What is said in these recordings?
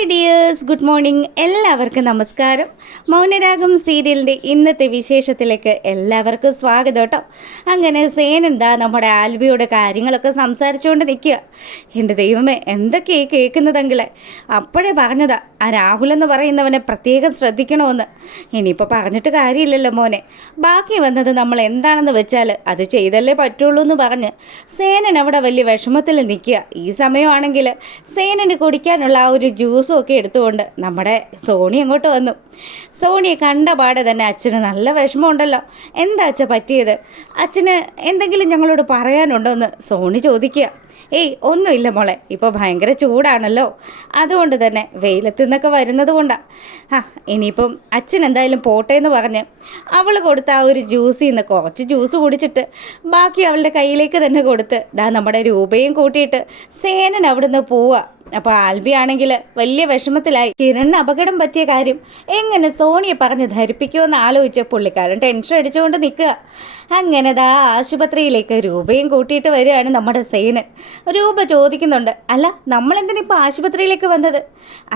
Hi dears, good morning. എല്ലാവർക്കും നമസ്കാരം. മൗനരാഗം സീരിയലിൻ്റെ ഇന്നത്തെ വിശേഷത്തിലേക്ക് എല്ലാവർക്കും സ്വാഗതം കേട്ടോ. അങ്ങനെ സേൻ എന്താ നമ്മുടെ ആൽബിയോട് കാര്യങ്ങളൊക്കെ സംസാരിച്ചുകൊണ്ട് നിൽക്കുക. എൻ്റെ ദൈവമേ, എന്തൊക്കെയായി കേൾക്കുന്നതെങ്കിലേ അപ്പോഴേ പറഞ്ഞതാ ആ രാഹുൽ എന്ന് പറയുന്നവനെ പ്രത്യേകം ശ്രദ്ധിക്കണമെന്ന്. ഇനിയിപ്പോൾ പറഞ്ഞിട്ട് കാര്യമില്ലല്ലോ മോനെ. ബാക്കി വന്നത് നമ്മൾ എന്താണെന്ന് വെച്ചാൽ അത് ചെയ്തല്ലേ പറ്റുള്ളൂ എന്ന് പറഞ്ഞ് സേനൻ അവിടെ വലിയ വിഷമത്തിൽ നിൽക്കുക. ഈ സമയമാണെങ്കിൽ സേനന് കുടിക്കാനുള്ള ആ ഒരു ജ്യൂസും ഒക്കെ എടുത്തുകൊണ്ട് നമ്മുടെ സോണി അങ്ങോട്ട് വന്നു. സോണിയെ കണ്ട പാടെ തന്നെ അച്ഛന് നല്ല വിഷമമുണ്ടല്ലോ. എന്താ അച്ഛ പറ്റിയത്? അച്ഛന് എന്തെങ്കിലും ഞങ്ങളോട് പറയാനുണ്ടോ എന്ന് സോണി ചോദിക്കുക. ഏയ് ഒന്നുമില്ല മോളെ, ഇപ്പോൾ ഭയങ്കര ചൂടാണല്ലോ, അതുകൊണ്ട് തന്നെ വെയിലത്തു നിന്നൊക്കെ വരുന്നത് കൊണ്ടാണ്. ഇനിയിപ്പം അച്ഛൻ എന്തായാലും പോട്ടെ എന്ന് പറഞ്ഞ് അവൾ കൊടുത്ത ആ ഒരു ജ്യൂസിൽ നിന്ന് കുറച്ച് ജ്യൂസ് കുടിച്ചിട്ട് ബാക്കി അവളുടെ കയ്യിലേക്ക് തന്നെ കൊടുത്ത് നമ്മുടെ രൂപയും കൂട്ടിയിട്ട് സേനൻ അവിടുന്ന് പോവുക. അപ്പോൾ ആൽബി ആണെങ്കിൽ വലിയ വിഷമത്തിലായി. കിരണിന് അപകടം പറ്റിയ കാര്യം എങ്ങനെ സോണിയെ പറഞ്ഞ് ധരിപ്പിക്കുമെന്ന് ആലോചിച്ച് പുള്ളിക്കാരൻ ടെൻഷൻ അടിച്ചുകൊണ്ട് നിൽക്കുക. അങ്ങനെ ആശുപത്രിയിലേക്ക് രൂപയും കൂട്ടിയിട്ട് വരികയാണ് നമ്മുടെ സേനൻ. രൂപ ചോദിക്കുന്നുണ്ട്, അല്ല നമ്മളെന്തിനിപ്പോൾ ആശുപത്രിയിലേക്ക് വന്നത്?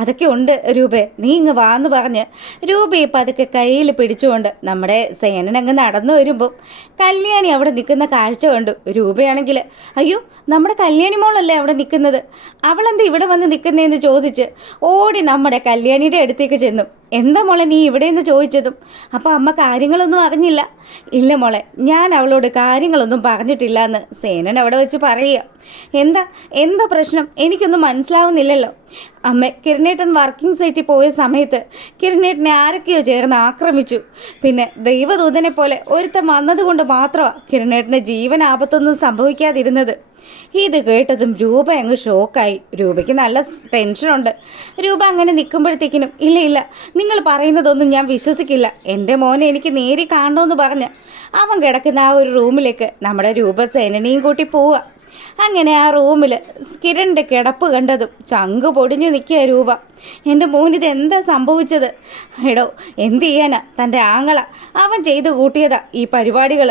അതൊക്കെ ഉണ്ട് രൂപേ, നീ ഇങ്ങ് വാന്ന് പറഞ്ഞ് രൂപയെ പതുക്കെ കയ്യിൽ പിടിച്ചുകൊണ്ട് നമ്മുടെ സേനൻ അങ്ങ് നടന്നു വരുമ്പം കല്യാണി അവിടെ നിൽക്കുന്ന കാഴ്ച കണ്ടു. രൂപയാണെങ്കിൽ അയ്യോ, നമ്മുടെ കല്യാണി മോളല്ലേ അവിടെ നിൽക്കുന്നത്, അവളെന്താ ഇവിടെ വന്ന് നിൽക്കുന്നതെന്ന് ചോദിച്ച് ഓടി നമ്മുടെ കല്യാണിയുടെ അടുത്തേക്ക് ചെന്നു. എന്താ മോളെ നീ ഇവിടെയെന്ന് ചോദിച്ചതും അപ്പോൾ അമ്മ കാര്യങ്ങളൊന്നും അറിഞ്ഞില്ല. ഇല്ല മോളെ, ഞാൻ അവളോട് കാര്യങ്ങളൊന്നും പറഞ്ഞിട്ടില്ല എന്ന് സേനൻ അവിടെ വെച്ച് പറയുക. എന്താ പ്രശ്നം? എനിക്കൊന്നും മനസ്സിലാവുന്നില്ലല്ലോ അമ്മ. കിരണേട്ടൻ വർക്കിംഗ് സൈറ്റിൽ പോയ സമയത്ത് കിരണേട്ടനെ ആരൊക്കെയോ ചേർന്ന് ആക്രമിച്ചു. പിന്നെ ദൈവദൂതനെ പോലെ ഒരുത്തം വന്നതുകൊണ്ട് മാത്രമാണ് കിരണേട്ടന് ജീവൻ ആപത്തൊന്നും സംഭവിക്കാതിരുന്നത്. ഇത് കേട്ടതും രൂപ അങ്ങ് ഷോക്കായി. രൂപയ്ക്ക് നല്ല ടെൻഷനുണ്ട്. രൂപ അങ്ങനെ നിൽക്കുമ്പോഴത്തേക്കിനും ഇല്ല നിങ്ങൾ പറയുന്നതൊന്നും ഞാൻ വിശ്വസിക്കില്ല, എൻ്റെ മോനെ എനിക്ക് നേരി കാണണമെന്ന് പറഞ്ഞ് അവൻ കിടക്കുന്ന ആ ഒരു റൂമിലേക്ക് നമ്മുടെ രൂപ സേനനെയും കൂട്ടി പോവുക. അങ്ങനെ ആ റൂമിൽ കിരണിൻ്റെ കിടപ്പ് കണ്ടതും ചങ്ക് പൊടിഞ്ഞു നിൽക്കുക രൂപ. എൻ്റെ മോനിത് എന്താ സംഭവിച്ചത്? എടോ, എന്ത് ചെയ്യാനാ, തൻ്റെ ആങ്ങള അവൻ ചെയ്തു കൂട്ടിയതാ ഈ പരിപാടികൾ.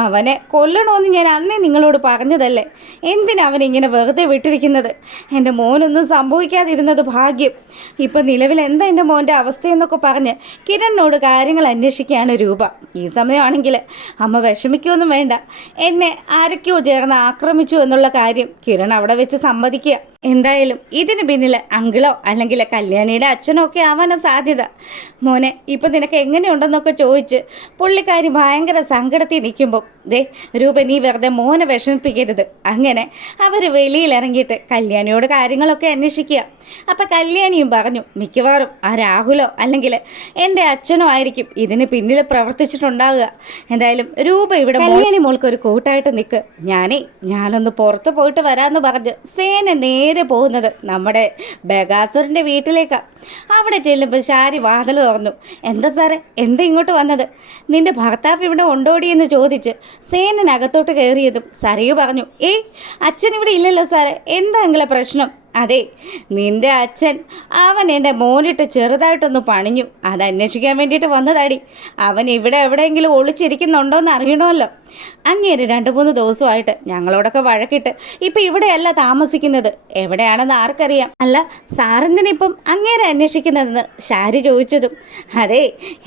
അവനെ കൊല്ലണമെന്ന് ഞാൻ അന്നേ നിങ്ങളോട് പറഞ്ഞതല്ലേ, എന്തിനാ അവനിങ്ങനെ വെറുതെ വിട്ടിരിക്കുന്നത്? എൻ്റെ മോനൊന്നും സംഭവിക്കാതിരുന്നത് ഭാഗ്യം. ഇപ്പം നിലവിൽ എന്താ എൻ്റെ മോൻ്റെ അവസ്ഥയെന്നൊക്കെ പറഞ്ഞ് കിരണിനോട് കാര്യങ്ങൾ അന്വേഷിക്കുകയാണ് രൂപ. ഈ സമയമാണെങ്കിൽ അമ്മ വിഷമിക്കുകയൊന്നും വേണ്ട, എന്നെ ആരൊക്കെയോ ചേർന്ന് ആക്രമിച്ചു എന്നുള്ള കാര്യം കിരൺ അവിടെ വെച്ച് സമ്മതിക്കുക. എന്തായാലും ഇതിന് പിന്നിൽ അങ്കിളോ അല്ലെങ്കിൽ കല്യാണിയുടെ അച്ഛനോ ഒക്കെ ആവാനാണ് സാധ്യത. മോനെ ഇപ്പം നിനക്ക് എങ്ങനെയുണ്ടെന്നൊക്കെ ചോദിച്ച് പുള്ളിക്കാരി ഭയങ്കര സങ്കടത്തിൽ നിൽക്കുമ്പോൾ ദേ രൂപ, നീ വെറുതെ മോനെ വിഷമിപ്പിക്കരുത്. അങ്ങനെ അവർ വെളിയിലിറങ്ങിയിട്ട് കല്യാണിയോട് കാര്യങ്ങളൊക്കെ അന്വേഷിക്കുക. അപ്പം കല്യാണിയും പറഞ്ഞു, മിക്കവാറും ആ രാഹുലോ അല്ലെങ്കിൽ എൻ്റെ അച്ഛനോ ആയിരിക്കും ഇതിന് പിന്നിൽ പ്രവർത്തിച്ചിട്ടുണ്ടാവുക. എന്തായാലും രൂപ ഇവിടെ കല്യാണി മോൾക്കൊരു കൂട്ടായിട്ട് നിൽക്ക്, ഞാനൊന്ന് പുറത്ത് പോയിട്ട് വരാമെന്ന് പറഞ്ഞ് സേന നേരെ പോകുന്നത് നമ്മുടെ ബഗാസുറിൻ്റെ വീട്ടിലേക്കാണ്. അവിടെ ചെല്ലുമ്പോൾ ശാരി വാതിൽ തുറന്നു. എന്താ സാറേ, എന്താ ഇങ്ങോട്ട് വന്നത്? നിന്റെ ഭർത്താവ് ഇവിടെ ഉണ്ടോടിയെന്ന് ചോദിച്ച് സേനനകത്തോട്ട് കയറിയതും സരയു പറഞ്ഞു, ഏയ് അച്ഛൻ ഇവിടെ ഇല്ലല്ലോ സാറേ, എന്താ നിങ്ങളെ പ്രശ്നം? അതെ, നിൻ്റെ അച്ഛൻ അവൻ എൻ്റെ മോനിട്ട് ചെറുതായിട്ടൊന്ന് പണിഞ്ഞു, അത് അന്വേഷിക്കാൻ വേണ്ടിയിട്ട് വന്നതാടി. അവൻ ഇവിടെ എവിടെയെങ്കിലും ഒളിച്ചിരിക്കുന്നുണ്ടോയെന്ന് അറിയണമല്ലോ. അങ്ങേര് 2-3 ദിവസമായിട്ട് ഞങ്ങളോടൊക്കെ വഴക്കിട്ട് ഇപ്പം ഇവിടെയല്ല താമസിക്കുന്നത്, എവിടെയാണെന്ന് ആർക്കറിയാം. അല്ല സാറെന്തിനിപ്പം അങ്ങേരെ അന്വേഷിക്കുന്നതെന്ന് ശാരി ചോദിച്ചതും, അതെ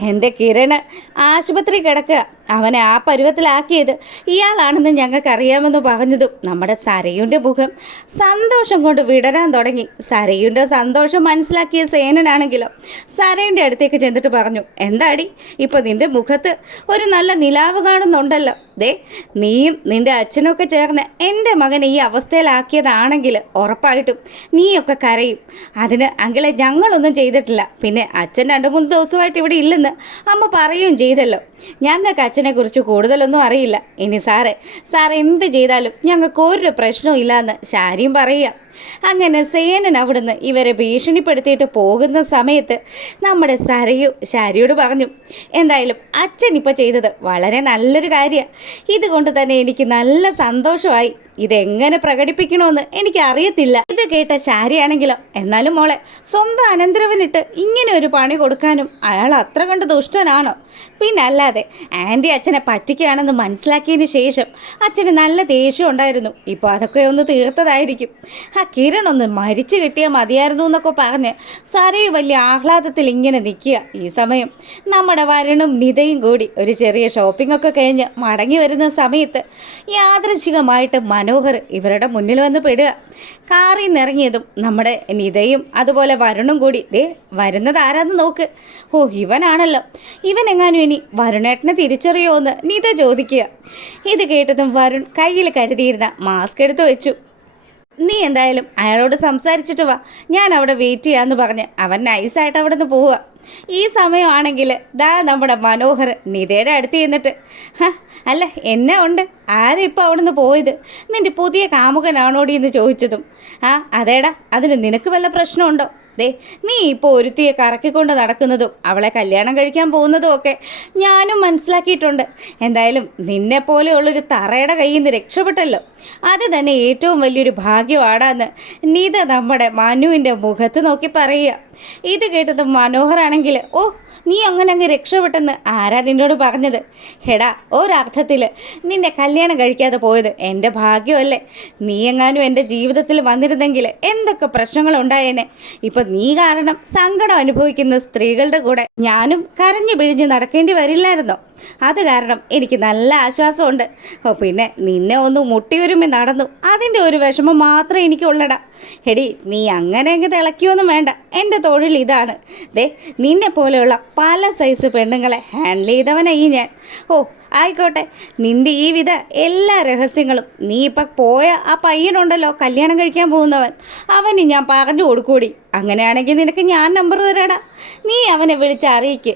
എൻ്റെ കിരണ് ആശുപത്രി കിടക്കുക, അവനെ ആ പരുവത്തിലാക്കിയത് ഇയാളാണെന്ന് ഞങ്ങൾക്കറിയാമെന്ന് പറഞ്ഞതും നമ്മുടെ സരയുൻ്റെ മുഖം സന്തോഷം കൊണ്ട് വിടരാൻ തുടങ്ങി. സരയുൻ്റെ സന്തോഷം മനസ്സിലാക്കിയ സേനനാണെങ്കിലോ സരയുടെ അടുത്തേക്ക് ചെന്നിട്ട് പറഞ്ഞു, എന്താടി ഇപ്പം നിൻ്റെ മുഖത്ത് ഒരു നല്ല നിലാവ് കാണുന്നുണ്ടല്ലോ. ദേ നീയും നിൻ്റെ അച്ഛനൊക്കെ ചേർന്ന് എൻ്റെ മകനെ ഈ അവസ്ഥയിലാക്കിയതാണെങ്കിൽ ഉറപ്പായിട്ടും നീയൊക്കെ കരയും. അതിന് അങ്കിളെ ഞങ്ങളൊന്നും ചെയ്തിട്ടില്ല. പിന്നെ അച്ഛൻ 2-3 ദിവസമായിട്ട് ഇവിടെ ഇല്ലെന്ന് അമ്മ പറയുകയും ചെയ്തല്ലോ. ഞങ്ങൾക്ക് അച്ഛനെക്കുറിച്ച് കൂടുതലൊന്നും അറിയില്ല. ഇനി സാറ് എന്ത് ചെയ്താലും ഞങ്ങൾക്ക് ഒരു പ്രശ്നവും ഇല്ലയെന്ന് ശാരിയും പറയുക. അങ്ങനെ സേനൻ അവിടുന്ന് ഇവരെ ഭീഷണിപ്പെടുത്തിയിട്ട് പോകുന്ന സമയത്ത് നമ്മുടെ ശാരിയോട് പറഞ്ഞു, എന്തായാലും അച്ഛൻ ഇപ്പോൾ ചെയ്തത് വളരെ നല്ലൊരു കാര്യമാണ്. ഇതുകൊണ്ട് തന്നെ എനിക്ക് നല്ല സന്തോഷമായി. ഇതെങ്ങനെ പ്രകടിപ്പിക്കണമെന്ന് എനിക്കറിയത്തില്ല. ഇത് കേട്ട ശാരിയാണെങ്കിലോ, എന്നാലും മോളെ സ്വന്തം അനന്തരവനിട്ട് ഇങ്ങനെ ഒരു പണി കൊടുക്കാനും അയാൾ അത്ര കണ്ട് ദുഷ്ടനാണോ? പിന്നല്ലാതെ ആൻറ്റി അച്ഛനെ പറ്റിക്കുകയാണെന്ന് മനസ്സിലാക്കിയതിന് ശേഷം അച്ഛന് നല്ല ദേഷ്യം ഉണ്ടായിരുന്നു. ഇപ്പോൾ അതൊക്കെ ഒന്ന് തീർത്തതായിരിക്കും. ആ കിരൺ ഒന്ന് മരിച്ചു കിട്ടിയാൽ മതിയായിരുന്നു എന്നൊക്കെ പറഞ്ഞ് സരയു വലിയ ആഹ്ലാദത്തിൽ ഇങ്ങനെ നിൽക്കുക. ഈ സമയം നമ്മുടെ വരുണും നിതയും കൂടി ഒരു ചെറിയ ഷോപ്പിംഗ് ഒക്കെ കഴിഞ്ഞ് മടങ്ങി വരുന്ന സമയത്ത് യാദൃച്ഛികമായിട്ട് മനോഹർ ഇവരുടെ മുന്നിൽ വന്ന് പെടുക. കാറിൽ നിന്ന് ഇറങ്ങിയതും നമ്മുടെ നിതയും അതുപോലെ വരുണും കൂടി ദേ വരുന്നത് ആരാന്ന് നോക്ക്. ഓ ഇവനാണല്ലോ, ഇവനെങ്ങാനും ഇനി വരുണേട്ടനെ തിരിച്ചറിയോ എന്ന് നിത ചോദിക്കുക. ഇത് കേട്ടതും വരുൺ കയ്യിൽ കരുതിയിരുന്ന മാസ്ക് എടുത്തു വെച്ചു. നീ എന്തായാലും അയാളോട് സംസാരിച്ചിട്ട് വാ, ഞാൻ അവിടെ വെയിറ്റ് ചെയ്യാമെന്ന് പറഞ്ഞ് അവൻ നൈസായിട്ട് അവിടെ നിന്ന് പോവുക. ഈ സമയമാണെങ്കിൽ ദാ നമ്മുടെ മനോഹർ നിതയുടെ അടുത്ത് ചെന്നിട്ട് അല്ല എന്നാ ഉണ്ട്, ആരും ഇപ്പോൾ അവിടെ നിന്ന് പോയത്, നിൻ്റെ പുതിയ കാമുകനാണോടി എന്ന് ചോദിച്ചതും അതേടാ അതിന് നിനക്ക് വല്ല പ്രശ്നമുണ്ടോ? ദേ നീ ഇപ്പോൾ ഒരുത്തിയെ കറക്കിക്കൊണ്ട് നടക്കുന്നതും അവളെ കല്യാണം കഴിക്കാൻ പോകുന്നതും ഒക്കെ ഞാനും മനസ്സിലാക്കിയിട്ടുണ്ട്. എന്തായാലും നിന്നെപ്പോലെയുള്ളൊരു തറയുടെ കയ്യിൽ നിന്ന് രക്ഷപ്പെട്ടല്ലോ, അത് തന്നെ ഏറ്റവും വലിയൊരു ഭാഗ്യമാടാന്ന് നീത നമ്മുടെ മനുവിൻ്റെ മുഖത്ത് നോക്കി പറയുക. ഇത് കേട്ടത് മനോഹറാണെങ്കിൽ ഓ നീ അങ്ങനെ അങ്ങ് രക്ഷപ്പെട്ടെന്ന് ആരാ നിന്നോട് പറഞ്ഞത്? എടാ ഒരർത്ഥത്തിൽ നിന്നെ കല്യാണം കഴിക്കാതെ പോയത് എൻ്റെ ഭാഗ്യമല്ലേ. നീ എങ്ങാനും എൻ്റെ ജീവിതത്തിൽ വന്നിരുന്നെങ്കിൽ എന്തൊക്കെ പ്രശ്നങ്ങളുണ്ടായേനെ. ഇപ്പം നീ കാരണം സങ്കടം അനുഭവിക്കുന്ന സ്ത്രീകളുടെ കൂടെ ഞാനും കരഞ്ഞു പിഴിഞ്ഞ് നടക്കേണ്ടി വരില്ലായിരുന്നോ? അത് കാരണം എനിക്ക് നല്ല ആശ്വാസമുണ്ട്. ഓ പിന്നെ നിന്നെ ഒന്ന് മുട്ടിയൊരുമി നടന്നു, അതിൻ്റെ ഒരു വിഷമം മാത്രമേ എനിക്കുള്ളടാ. എടി നീ അങ്ങനെ അങ്ങ് തിളക്കിയൊന്നും വേണ്ട, എൻ്റെ തൊഴിൽ ഇതാണ്. ദേ നിന്നെ പോലെയുള്ള പല സൈസ് പെണ്ണുങ്ങളെ ഹാൻഡിൽ ചെയ്തവനായി ഞാൻ. ഓ ആയിക്കോട്ടെ, നിൻ്റെ ഈ വിധ എല്ലാ രഹസ്യങ്ങളും നീ ഇപ്പം പോയ ആ പയ്യനുണ്ടല്ലോ കല്യാണം കഴിക്കാൻ പോകുന്നവൻ, അവന് ഞാൻ പറഞ്ഞു കൊടുക്കൂടി. അങ്ങനെയാണെങ്കിൽ നിനക്ക് ഞാൻ നമ്പർ തരാടാ, നീ അവനെ വിളിച്ചറിയിക്ക്.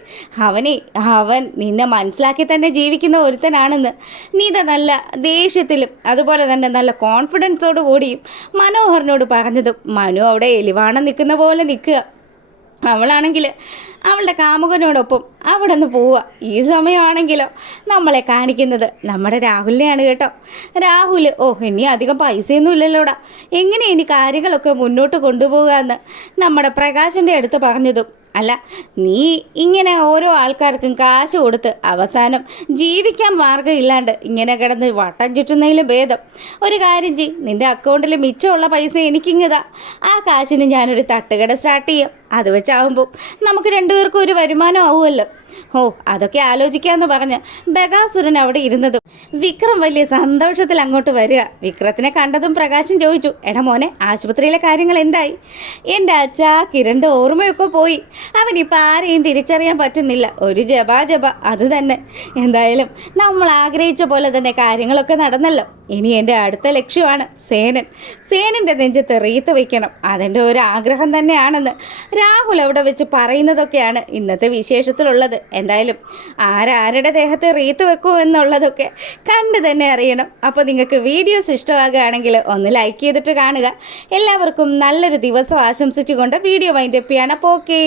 അവൻ നിന്നെ മനസ്സിലാക്കി തന്നെ ജീവിക്കുന്ന ഒരുത്തനാണെന്ന് നീത നല്ല ദേഷ്യത്തിലും അതുപോലെ തന്നെ നല്ല കോൺഫിഡൻസോടു കൂടിയും മനോഹറിനോട് പറഞ്ഞതും മനു അവിടെ എലിവാണം നിൽക്കുന്ന പോലെ നിൽക്കുക. അവളാണെങ്കിൽ അവളുടെ കാമുകനോടൊപ്പം അവിടെ നിന്ന് പോവുക. ഈ സമയമാണെങ്കിലോ നമ്മളെ കാണിക്കുന്നത് നമ്മുടെ രാഹുലിനെയാണ് കേട്ടോ. രാഹുൽ ഇനി അധികം പൈസയൊന്നും ഇല്ലല്ലോടാ, എങ്ങനെ ഇനി കാര്യങ്ങളൊക്കെ മുന്നോട്ട് കൊണ്ടുപോകുക എന്ന് നമ്മുടെ പ്രകാശൻ്റെ അടുത്ത് പറഞ്ഞതും അല്ല നീ ഇങ്ങനെ ഓരോ ആൾക്കാർക്കും കാശ് കൊടുത്ത് അവസാനം ജീവിക്കാൻ മാർഗ്ഗം ഇല്ലാണ്ട് ഇങ്ങനെ കിടന്ന് വട്ടം ചുറ്റുന്നതിലും ഭേദം ഒരു കാര്യം ചെയ്യും, നിൻ്റെ അക്കൗണ്ടിൽ മിച്ചമുള്ള പൈസ എനിക്കിങ്ങതാ, ആ കാശിന് ഞാനൊരു തട്ടുകട സ്റ്റാർട്ട് ചെയ്യാം. അത് വെച്ചാകുമ്പോൾ നമുക്ക് രണ്ടുപേർക്കും ഒരു വരുമാനം ആവുമല്ലോ. അതൊക്കെ ആലോചിക്കാമെന്ന് പറഞ്ഞ് ബഗാസുരൻ അവിടെ ഇരുന്നതും വിക്രം വലിയ സന്തോഷത്തിൽ അങ്ങോട്ട് വരിക. വിക്രത്തിനെ കണ്ടതും പ്രകാശൻ ചോദിച്ചു, എടാ മോനെ ആശുപത്രിയിലെ കാര്യങ്ങൾ എന്തായി? എൻ്റെ അച്ഛാ കിരണിൻ്റെ ഓർമ്മയൊക്കെ പോയി, അവനിപ്പോൾ ആരെയും തിരിച്ചറിയാൻ പറ്റുന്നില്ല, ഒരു ജപ അത് തന്നെ. എന്തായാലും നമ്മൾ ആഗ്രഹിച്ച പോലെ തന്നെ കാര്യങ്ങളൊക്കെ നടന്നല്ലോ. ഇനി എൻ്റെ അടുത്ത ലക്ഷ്യമാണ് സേനൻ്റെ നെഞ്ചത്ത് റീത്ത് വയ്ക്കണം, അതെൻ്റെ ഒരു ആഗ്രഹം തന്നെയാണെന്ന് രാഹുൽ അവിടെ വെച്ച് പറയുന്നതൊക്കെയാണ് ഇന്നത്തെ വിശേഷത്തിലുള്ളത്. എന്തായാലും ആരാരുടെ ദേഹത്ത് റീത്ത് വെക്കുമോ എന്നുള്ളതൊക്കെ കണ്ട് തന്നെ അറിയണം. അപ്പോൾ നിങ്ങൾക്ക് വീഡിയോസ് ഇഷ്ടമാകുകയാണെങ്കിൽ ഒന്ന് ലൈക്ക് ചെയ്തിട്ട് കാണുക. എല്ലാവർക്കും നല്ലൊരു ദിവസം ആശംസിച്ചുകൊണ്ട് വീഡിയോ വൈൻഡപ്പ് ചെയ്യണം. അപ്പോൾ ഓക്കേ.